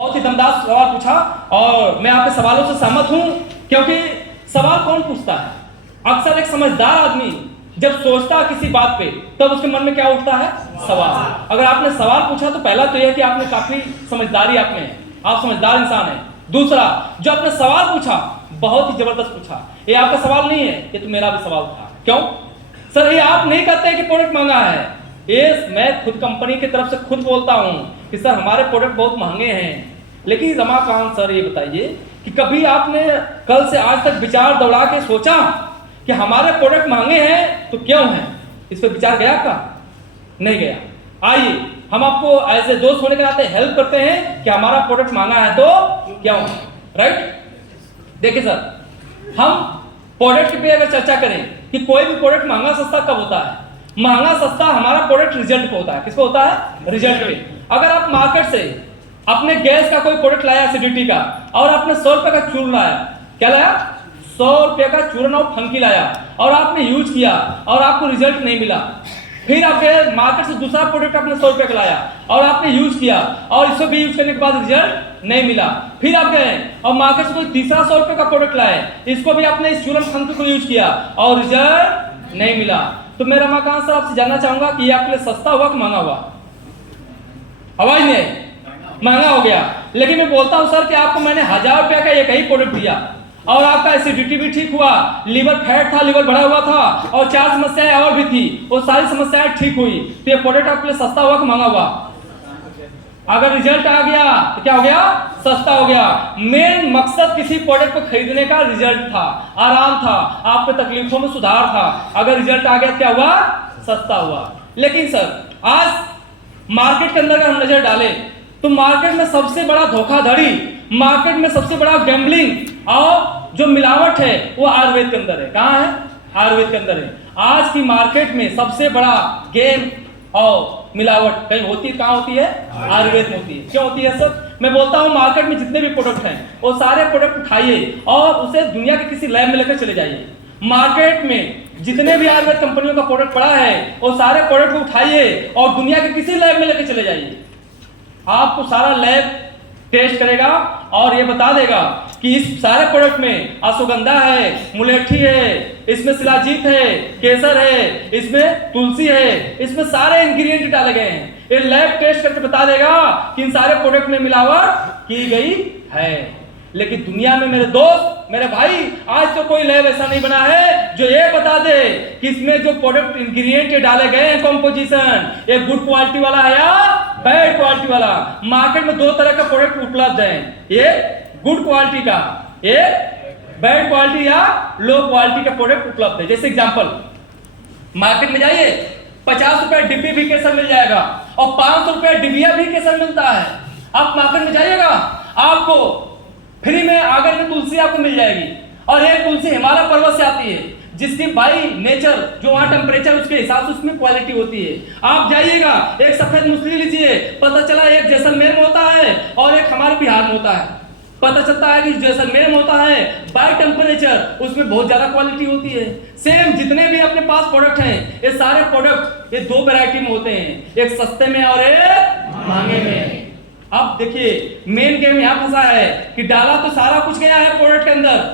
बहुत ही दमदार सवाल पूछा और मैं आपके सवालों से सहमत हूं, क्योंकि सवाल कौन पूछता है? अक्सर एक समझदार आदमी जब सोचता है किसी बात पे तब उसके मन में क्या उठता है? सवाल। अगर आपने सवाल पूछा तो पहला तो यह कि आपने काफी समझदारी आप में है, आप समझदार इंसान है। दूसरा, जो आपने सवाल पूछा बहुत ही जबरदस्त पूछा। ये आपका सवाल नहीं है, ये तो मेरा भी सवाल था। क्यों सर? ये आप नहीं कहते कि प्रोडक्ट महंगा है, ये मैं खुद कंपनी की तरफ से खुद बोलता हूं कि सर हमारे प्रोडक्ट बहुत महंगे हैं। लेकिन रमाकांत सर ये बताइए कि कभी आपने कल से आज तक विचार दौड़ा के सोचा कि हमारे प्रोडक्ट महंगे हैं तो क्यों हैं? इस पर विचार गया का? नहीं गया। आइए हम आपको ऐसे दोस्त होने के नाते हेल्प करते हैं कि हमारा प्रोडक्ट महंगा है तो क्यों है, राइट? देखिए सर, हम प्रोडक्ट पे अगर चर्चा करें कि कोई भी प्रोडक्ट महंगा सस्ता कब होता है? महंगा सस्ता हमारा प्रोडक्ट रिजल्ट पे होता है। किस पे होता है? रिजल्ट पे। अगर आप मार्केट से अपने गैस का कोई प्रोडक्ट लाया एसिडिटी का और आपने 100 रुपए का चूर्ण लाया, क्या लाया? 100 रुपए का चूर्ण और फंकी लाया और आपने यूज किया और आपको रिजल्ट नहीं मिला। फिर आप गए मार्केट से दूसरा प्रोडक्ट आपने 100 रुपए का लाया और आपने यूज किया और इसको भी यूज करने के बाद रिजल्ट नहीं मिला। फिर आप गए और मार्केट से कोई तीसरा 100 रुपए का प्रोडक्ट लाए, इसको भी आपने इस चूर्ण फंकी को यूज किया और रिजल्ट नहीं मिला। तो मैं रमाकांत सर आपसे जानना चाहूंगा कि ये आपके लिए सस्ता हुआ कि महंगा हुआ? आवाज नहीं, महंगा हो गया। लेकिन मैं बोलता हूं सर कि आपको मैंने 1000 रुपया का एक ही प्रोडक्ट दिया और आपका एसिडिटी भी ठीक हुआ, लीवर फैट था, लीवर बढ़ा हुआ था और 4 समस्याएं और भी थी, वो सारी समस्याएं ठीक हुई। तो ये प्रोडक्ट आपके लिए सस्ता हुआ कि महंगा हुआ? अगर रिजल्ट आ गया तो क्या हो गया? सस्ता हो गया। मेन मकसद किसी प्रोडक्ट को खरीदने का रिजल्ट था, आराम था, आपके तकलीफों में सुधार था। अगर रिजल्ट आ गया तो क्या हुआ? सस्ता हुआ। लेकिन सर आज मार्केट के अंदर अगर हम नजर डालें तो मार्केट में सबसे बड़ा धोखाधड़ी, मार्केट में सबसे बड़ा गैम्बलिंग और जो मिलावट है वो आयुर्वेद के अंदर है। कहां है? आयुर्वेद के अंदर है। आज की मार्केट में सबसे बड़ा गेम और मिलावट कहीं होती है, कहां होती है? आयुर्वेद में होती है। क्यों होती है सर? मैं बोलता हूं मार्केट में जितने भी प्रोडक्ट हैं वो सारे प्रोडक्ट उठाइए और उसे दुनिया के किसी लैब में लेकर चले जाइए। मार्केट में जितने भी आयुर्वेद कंपनियों का प्रोडक्ट पड़ा है वो सारे प्रोडक्ट को उठाइए और दुनिया के किसी लैब में लेकर चले जाइए। आपको सारा लैब टेस्ट करेगा और ये बता देगा कि इस सारे प्रोडक्ट में अश्वगंधा है, मुलेठी है, इसमें शिलाजीत है, केसर है, इसमें तुलसी है, इसमें सारे इंग्रेडिएंट डाले गए हैं। ये लैब टेस्ट करके बता देगा कि इन सारे प्रोडक्ट में मिलावट की गई है। लेकिन दुनिया में मेरे दोस्त, मेरे भाई, आज तो कोई लैब ऐसा नहीं बना है जो ये बता दे कि इसमें जो प्रोडक्ट इंग्रेडिएंट डाले गए हैं, कंपोजिशन, ये गुड क्वालिटी वाला है या बैड क्वालिटी वाला। मार्केट में 2 तरह का प्रोडक्ट उपलब्ध है, ये गुड क्वालिटी का, ये बैड क्वालिटी या लो क्वालिटी का प्रोडक्ट उपलब्ध है। जैसे एग्जांपल, मार्केट में जाइए 50 रुपए डिब्बी भी केसर मिल जाएगा और 500 रुपए डिबिया भी केसर मिलता है। आप मार्केट में जाइएगा आपको फ्री में आगर में तुलसी आपको मिल जाएगी और एक तुलसी हिमालय पर्वत से आती है जिसकी बाई नेचर जो वहां टेम्परेचर उसके हिसाब से उसमें क्वालिटी होती है। आप जाइएगा एक सफेद मूसली लीजिए, पता चला एक जैसलमेर में होता है और एक हमारे बिहार में होता है। पता चलता है कि जैसलमेर में होता है बाई टेम्परेचर, उसमें बहुत ज्यादा क्वालिटी होती है। सेम जितने भी अपने पास प्रोडक्ट हैं ये सारे प्रोडक्ट ये 2 वैरायटी में होते हैं, एक सस्ते में और एक महंगे में। अब देखिए मेन गेम यहां फंसा है कि डाला तो सारा कुछ गया है प्रोडक्ट के अंदर,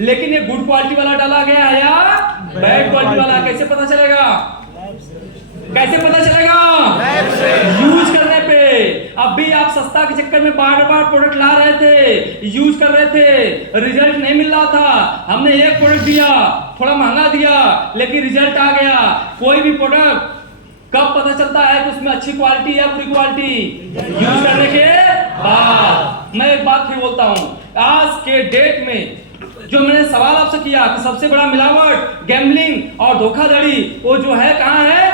लेकिन ये गुड क्वालिटी वाला डाला गया है या बैड क्वालिटी वाला, कैसे पता चलेगा? कैसे पता चलेगा? यूज करने पे। अब भी आप सस्ता के चक्कर में बार बार प्रोडक्ट ला रहे थे, यूज कर रहे थे, रिजल्ट नहीं मिल रहा था। हमने एक प्रोडक्ट दिया, थोड़ा महंगा दिया, लेकिन रिजल्ट आ गया। कोई भी प्रोडक्ट कब पता चलता है कि उसमें अच्छी क्वालिटी या बुरी क्वालिटी? यूज करने के बाद। मैं एक बात फिर बोलता हूं, आज के डेट में जो मैंने सवाल आपसे किया कि सबसे बड़ा मिलावट, गैम्बलिंग और धोखाधड़ी वो जो है कहां है?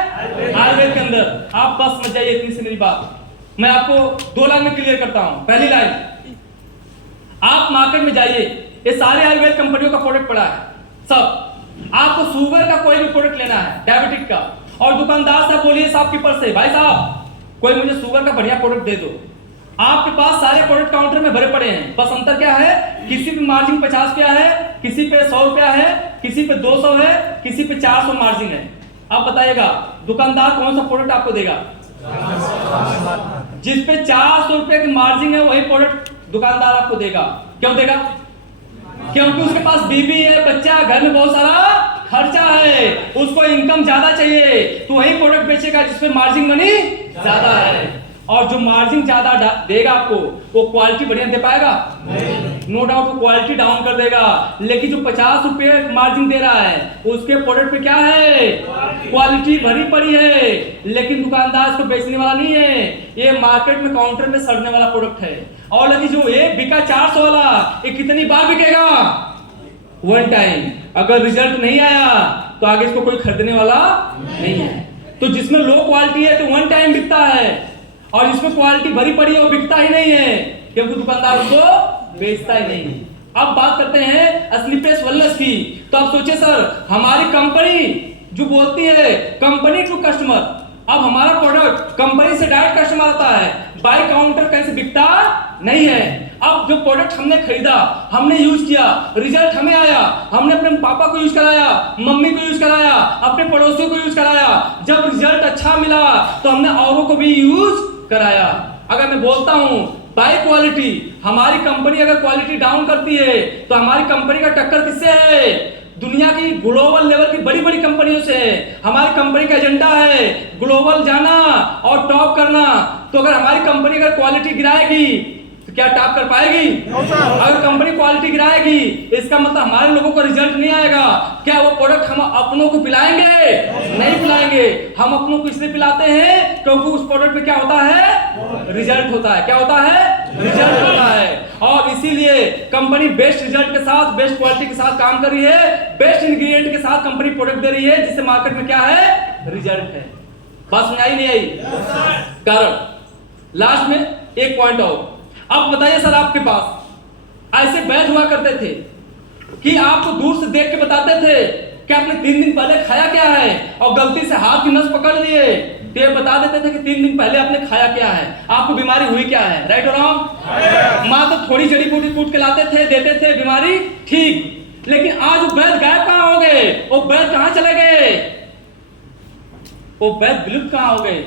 आयुर्वेद के अंदर। आप बस मत जाइए, इतनी सी मेरी बात मैं आपको 2 लाइन में क्लियर करता हूं। पहली लाइन, आप मार्केट में जाइए, ये सारे आयुर्वेद कंपनियों का प्रोडक्ट पड़ा है सब। आपको शुगर का कोई भी प्रोडक्ट लेना है, डायबिटिक का, और दुकानदार से बोलिए शॉपकीपर से, भाई साहब कोई मुझे शुगर का बढ़िया प्रोडक्ट दे दो। आपके पास सारे प्रोडक्ट काउंटर में भरे पड़े हैं, बस अंतर क्या है? किसी पे मार्जिन 50 रुपया है, किसी पे 100 रुपया है, किसी पे 200 है, किसी पे 400 मार्जिन है। आप बताइएगा दुकानदार कौन सा प्रोडक्ट आपको देगा? जिस पे 400 रुपए की मार्जिन है वही प्रोडक्ट दुकानदार आपको देगा। क्यों देगा? क्योंकि उसके पास बीवी है, बच्चा, घर में बहुत सारा खर्चा है, उसको इनकम ज्यादा चाहिए, तो वही प्रोडक्ट बेचेगा जिसपे मार्जिन मनी ज्यादा है। और जो मार्जिन ज्यादा देगा आपको, वो क्वालिटी बढ़िया दे पाएगा? नो डाउट वो क्वालिटी डाउन कर देगा। लेकिन जो 50 रुपए मार्जिन दे रहा है उसके प्रोडक्ट पे क्या है? क्वालिटी भरी पड़ी है, लेकिन दुकानदार इसको बेचने वाला नहीं है, ये मार्केट में काउंटर में सड़ने वाला प्रोडक्ट है। और लेकिन जो ये बिका 400 वाला, ये कितनी बार बिकेगा? One time. अगर रिजल्ट नहीं आया तो आगे इसको कोई खरीदने वाला नहीं है। तो जिसमें लो क्वालिटी है तो वन टाइम बिकता है, और जिसमें क्वालिटी भरी पड़ी है वो बिकता ही नहीं है, क्योंकि दुकानदार उसको बेचता ही नहीं है। अब बात करते हैं स्लीपलेस वेलनेस की। तो आप सोचिए सर, हमारी कंपनी जो बोलती है कंपनी टू कस्टमर, अब हमारा प्रोडक्ट कंपनी से डायरेक्ट कस्टमर आता है, बाय काउंटर कहीं से बिकता नहीं है। अब जो प्रोडक्ट हमने खरीदा, हमने यूज किया, रिजल्ट हमें आया, हमने अपने पापा को यूज कराया, मम्मी को यूज कराया, अपने पड़ोसियों को यूज कराया, जब रिजल्ट अच्छा मिला तो हमने औरों को भी यूज कराया। अगर मैं बोलता हूं बाय क्वालिटी, हमारी कंपनी अगर क्वालिटी डाउन करती है तो हमारी कंपनी का टक्कर किससे है? दुनिया की ग्लोबल लेवल की बड़ी बड़ी कंपनियों से है। हमारी कंपनी का एजेंडा है ग्लोबल जाना और टॉप करना। तो अगर हमारी कंपनी अगर क्वालिटी गिराएगी तो क्या टॉप कर पाएगी? अगर कंपनी क्वालिटी गिराएगी इसका मतलब हमारे लोगों को रिजल्ट नहीं आएगा। क्या वो प्रोडक्ट हम अपनों को पिलाएंगे? नहीं पिलाएंगे। हम अपनों को इसलिए पिलाते हैं क्योंकि उस प्रोडक्ट में क्या होता है? रिजल्ट होता है। क्या होता है? रिजल्ट होता है। और इसीलिए कंपनी बेस्ट रिजल्ट के साथ, बेस्ट क्वालिटी के साथ काम कर रही है, बेस्ट इंग्रेडिएंट के साथ कंपनी प्रोडक्ट दे रही है, जिससे मार्केट में क्या है? रिजल्ट है। बात समझ आई नहीं आई? कारण लास्ट में एक पॉइंट और। अब बताइए सर, आपके पास ऐसे बैच हुआ करते थे कि आपको दूर से देख के बताते थे कि आपने 3 दिन पहले खाया क्या है, और गलती से हाथ की नस पकड़ लिए तो ये बता देते थे कि 3 दिन पहले आपने खाया क्या है, आपको बीमारी हुई क्या है। राइट और रॉन्ग? माँ तो थोड़ी जड़ी बूटी कूट के लाते थे, देते थे, बीमारी ठीक। लेकिन आज वो वैद्य गायब कहाँ हो गए? वो वैद्य कहाँ चले गए? वो वैद्य विलुप्त कहाँ हो गए?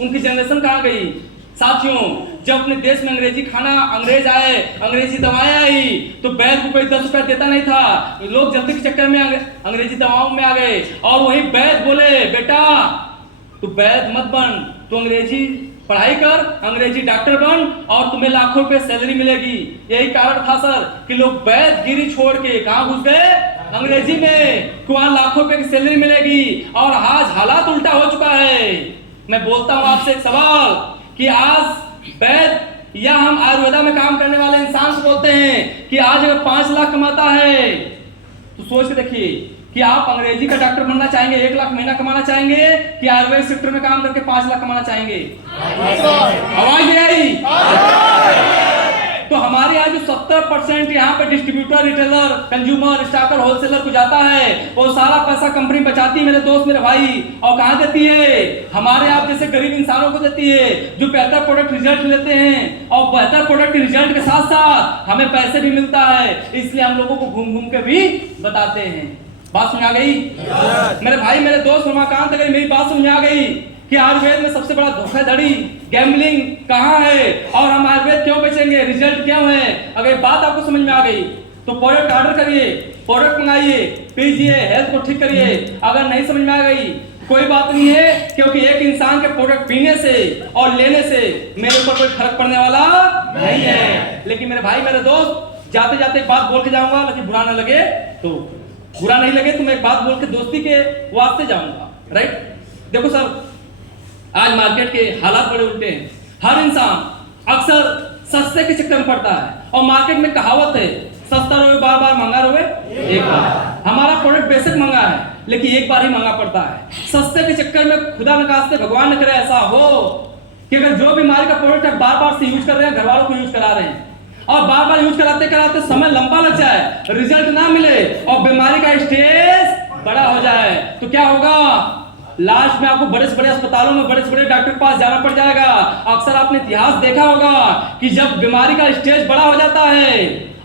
उनकी जनरेशन कहाँ गई? साथियों, जब अपने देश में अंग्रेजी खाना, अंग्रेज आए, अंग्रेजी दवाएं आई, तो वैद्य को कोई 10 रुपए देता नहीं था। लोग जल्दी के चक्कर में अंग्रेजी दवाओं में आ गए, और वही वैद्य बोले बेटा तू वैद्य मत बन, तू अंग्रेजी पढ़ाई कर, अंग्रेजी डॉक्टर बन, और तुम्हें लाखों रुपए सैलरी मिलेगी। यही कारण था सर कि लोग वैद्यगिरी छोड़ के कहाँ घुस गए? अंग्रेजी में, कि वहां लाखों रुपए की सैलरी मिलेगी। और आज हालात उल्टा हो चुका है। मैं बोलता हूं आपसे एक सवाल कि आज वैद्य या हम आयुर्वेदा में काम करने वाले इंसान से बोलते हैं कि आज अगर 5 लाख कमाता है तो सोच के देखिए कि आप अंग्रेजी का डॉक्टर बनना चाहेंगे, 1 लाख महीना कमाना चाहेंगे, कि आयुर्वेद सेक्टर में काम करके 5 लाख कमाना चाहेंगे? आवाज नहीं आई? तो हमारे यहाँ जो 70% यहाँ पे distributor, retailer, consumer, stalker, wholesaler को जाता है, वो सारा पैसा कंपनी बचाती है मेरे दोस्त, मेरे भाई। और कहाँ देती है? हमारे आप जैसे गरीब इंसानों को देती है, जो बेहतर प्रोडक्ट रिजल्ट लेते हैं, और बेहतर प्रोडक्ट रिजल्ट के साथ साथ हमें पैसे भी मिलता है। इसलिए हम लोगों को घूम घूम के भी बताते हैं। बात समझ आ गई? मेरे भाई, मेरे दोस्त, कहाँ तक मेरी बात समझ आ गई कि आयुर्वेद में सबसे बड़ा धोखाधड़ी, गैम्बलिंग कहाँ है, और हम आयुर्वेद क्यों बेचेंगे, रिजल्ट क्यों है? अगर बात आपको समझ में आ गई तो प्रोडक्ट ऑर्डर करिए, प्रोडक्ट मंगाइए, पीजिए, हेल्थ को ठीक करिए। अगर नहीं समझ में आ गई कोई बात नहीं है, क्योंकि एक इंसान के प्रोडक्ट पीने से और लेने से मेरे ऊपर कोई फर्क पड़ने वाला नहीं है। लेकिन मेरे भाई, मेरे दोस्त, जाते जाते एक बात बोल के जाऊंगा, लेकिन बुरा ना लगे तो, बुरा नहीं लगे तो मैं एक बात बोल के दोस्ती के वास्ते जाऊंगा। राइट? देखो सर, आज मार्केट के हालात बड़े उल्टे हैं। हर इंसान अक्सर सस्ते के चक्कर में पड़ता है, और मार्केट में कहावत है सस्ता रोए बार बार, महंगा रोए एक बार। हमारा प्रोडक्ट बेशक महंगा है, लेकिन एक बार ही महंगा पड़ता है। सस्ते के चक्कर में खुदा न खास्ते, भगवान न करे ऐसा हो कि अगर जो बीमारी का प्रोडक्ट है बार बार से यूज कर रहे हैं, घर वालों को यूज करा रहे हैं, और बार बार यूज कराते कराते समय लंबा लग जाए, रिजल्ट ना मिले, और बीमारी का स्टेज बड़ा हो जाए, तो क्या होगा? लास्ट में आपको बड़े से बड़े अस्पतालों में, बड़े से बड़े डॉक्टर के पास जाना पड़ जाएगा। अक्सर आपने इतिहास देखा होगा कि जब बीमारी का स्टेज बड़ा हो जाता है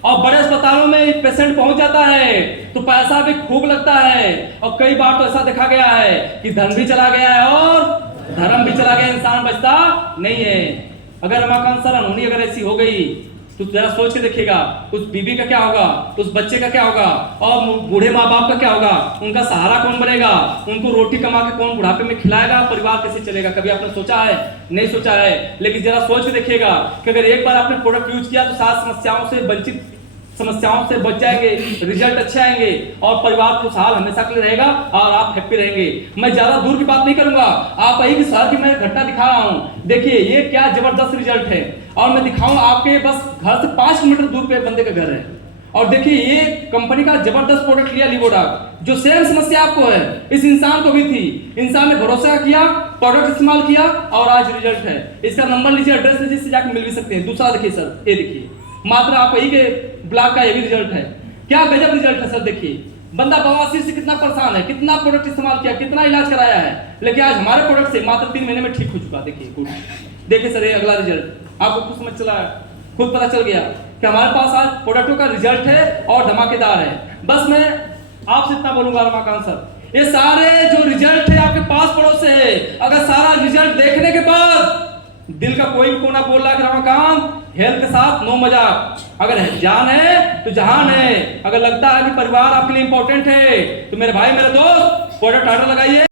और बड़े अस्पतालों में पेशेंट पहुंच जाता है, तो पैसा भी खूब लगता है, और कई बार तो ऐसा देखा गया है कि धन भी चला गया है और धर्म भी चला गया, इंसान बचता नहीं है। अगर रमाकांत सर अनहोनी अगर ऐसी हो गई तो जरा सोच के देखिएगा उस बीबी का क्या होगा, उस बच्चे का क्या होगा, और बूढ़े माँ बाप का क्या होगा, उनका सहारा कौन बनेगा, उनको रोटी कमा के कौन बुढ़ापे में खिलाएगा, परिवार कैसे चलेगा। कभी आपने सोचा है? नहीं सोचा है। लेकिन जरा सोच के देखिएगा कि अगर एक बार आपने प्रोडक्ट यूज किया तो सात समस्याओं से बच जाएंगे, रिजल्ट अच्छे आएंगे और परिवार खुशहाल हमेशा के लिए रहेगा और आप हैप्पी रहेंगे। मैं ज्यादा दूर की बात नहीं करूंगा, आप वही शहर की मैं घटना दिखा रहा हूं। देखिए ये क्या जबरदस्त रिजल्ट है, और मैं दिखाऊं आपके बस घर से 5 किलोमीटर दूर पे बंदे का घर है। और देखिए ये कंपनी का जबरदस्त प्रोडक्ट लिया लिवोडाक, जो सेम समस्या आपको है इस इंसान को भी थी, इंसान ने भरोसा किया, प्रोडक्ट इस्तेमाल किया और आज रिजल्ट है। इसका नंबर लीजिए, एड्रेस लीजिए, इससे जाकर मिल भी सकते हैं। दूसरा देखिए सर, ये देखिए मात्र आप वही के ब्लॉक का ये भी रिजल्ट है। क्या गजब रिजल्ट है सर। देखिए बंदा बवासीर से कितना परेशान है, कितना प्रोडक्ट इस्तेमाल किया, कितना इलाज कराया है, लेकिन आज हमारे प्रोडक्ट से मात्र 3 महीने में ठीक हो चुका। देखिए गुड। देखिए सर ये अगला रिजल्ट आपको खुद समझ चला, खुद पता चल गया कि हमारे पास आज प्रोडक्टों का रिजल्ट है और धमाकेदार है। बस मैं आपसे इतना बोलूंगा रमाकांत सर, ये सारे जो रिजल्ट है आपके पास पड़ोस से है। अगर सारा रिजल्ट देखने के बाद दिल का कोई कोना बोल रहा है कि रमाकांत हेल्थ के साथ नो मजाक, अगर जान है तो जहान है। अगर लगता है कि परिवार आपके लिए इंपॉर्टेंट है तो मेरे भाई मेरे दोस्त प्रोडक्ट ऑर्डर लगाइए।